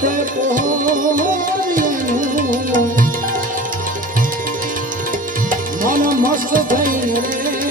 પહોર મન મસ્ત થઈ રે.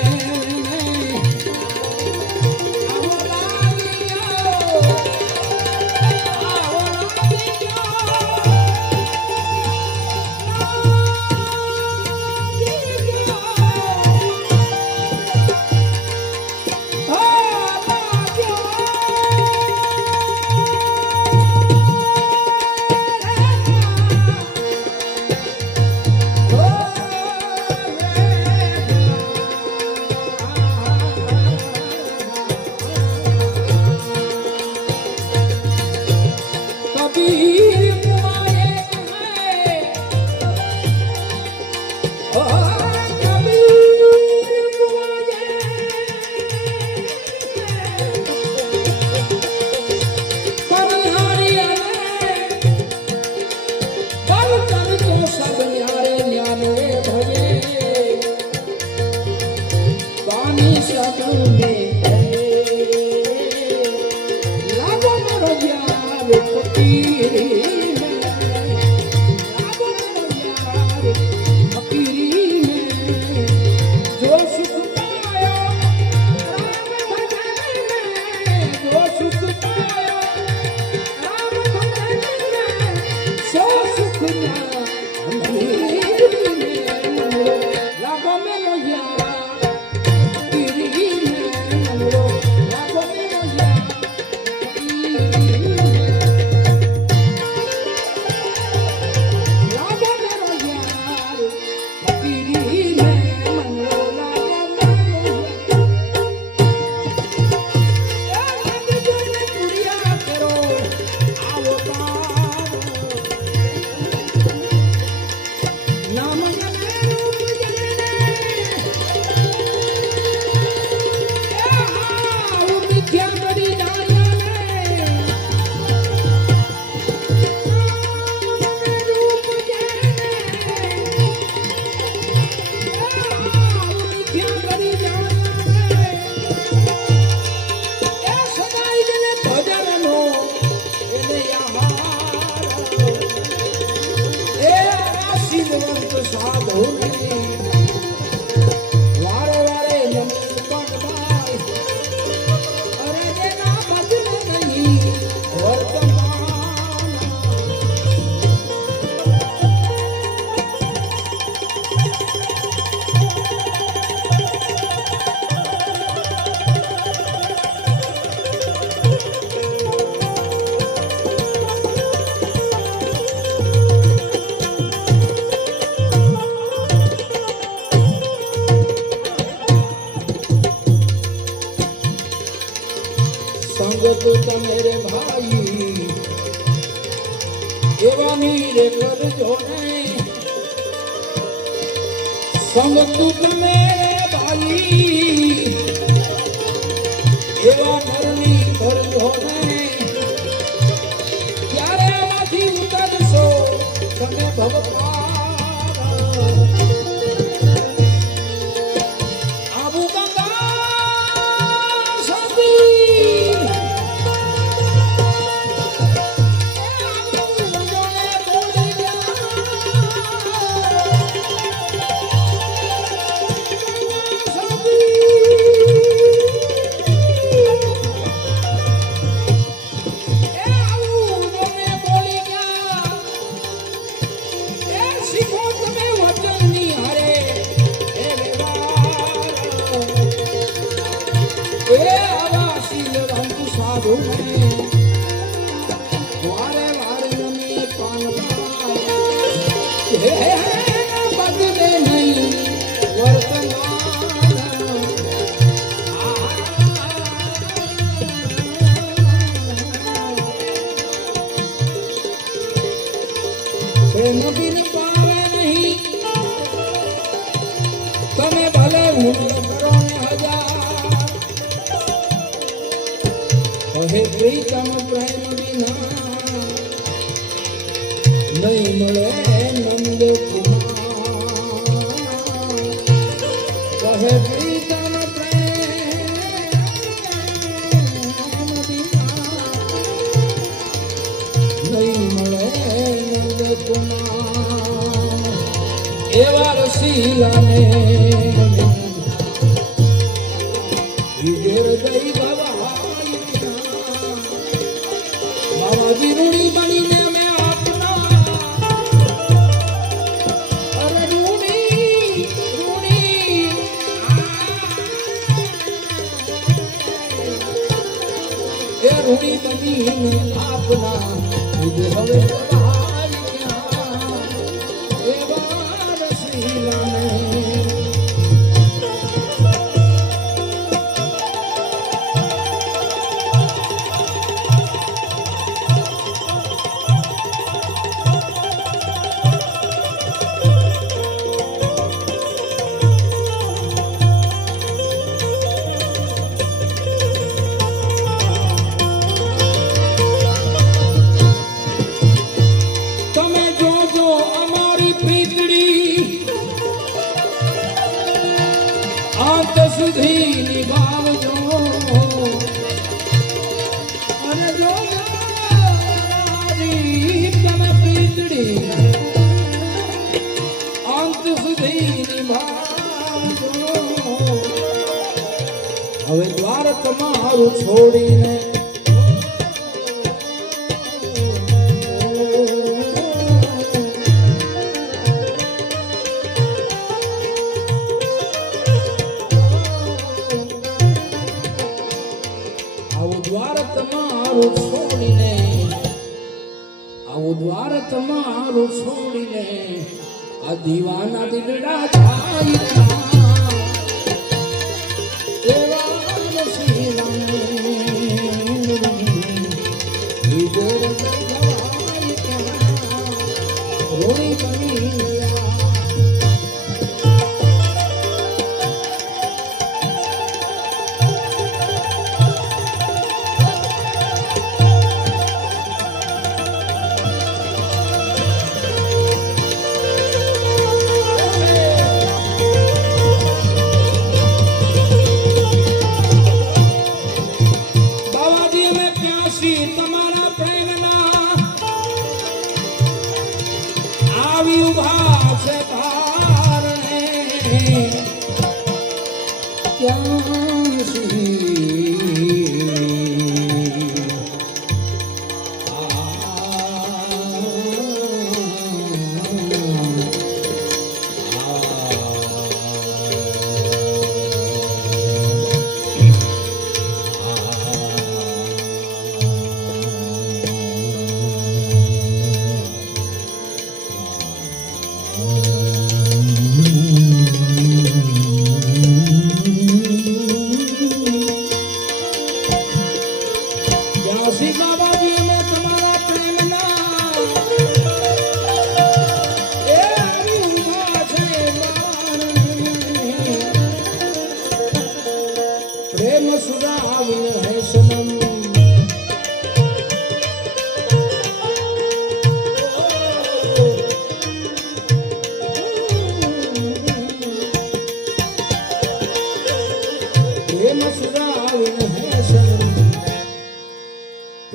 મેરે ભાઈ એવાની રે કરજો નહીં સમદુખ મેરે ભાઈ એવા નરની કરજો નહીં ત્યારે એમાંથી ઉતરશો તમે ભગવાન હવે દ્વાર તમારું છોડીને આવી ઊભા છે કારણે ક્યાં સુધી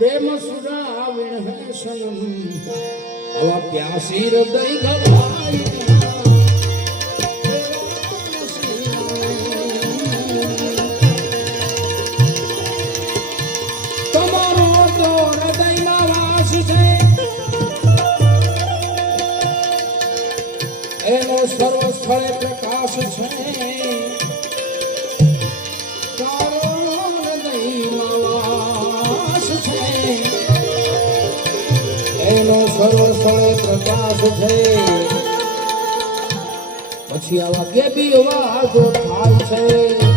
પ્રેમ સુરા વિણહસનમ આવા પ્યાસી હૃદય ગવાય એનો સર્વ સ્થળે પ્રકાશ છે. સ્થળે પ્રકાશ છે. પછી આવા કેબી વાતો થાય છે.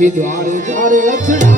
પછી દ્વારે દ્વારે લક્ષ્મણ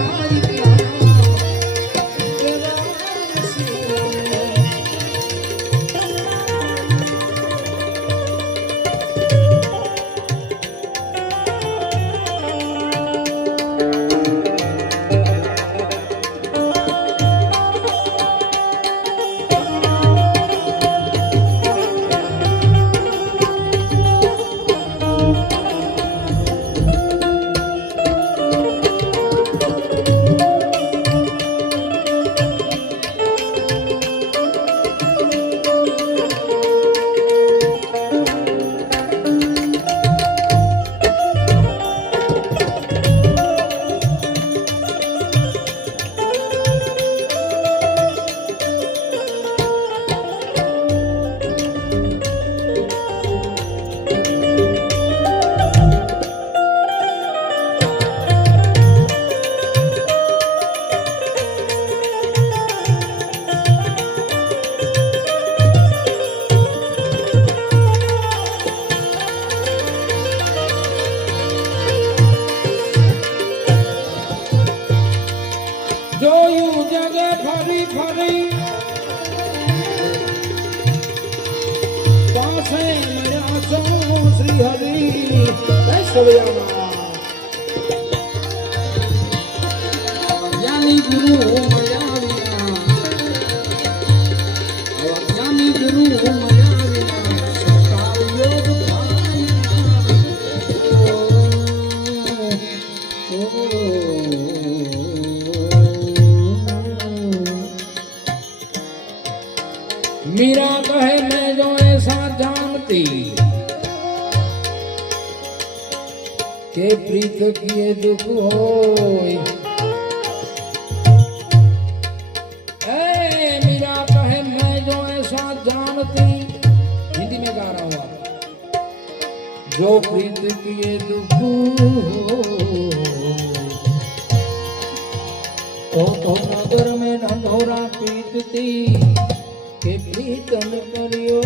ફરી ફરી પાસે મળ્યા છો શ્રી હરિ. જ્ઞાની ગુરુ મીરા કહે મેં જોણે સા જાણતી કે પ્રીત કીએ દુઃખ હોય મીરા કહે મેં જોણે સા જાણતી હિન્દી મેં ગા રહા હું જો પ્રીત કીએ દુઃખ તો તો મગર મેં નંઢોરા પીતતી કેટલી તન કર્યો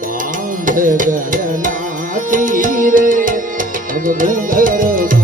બાંધ ગરનાથી રે ભગવંત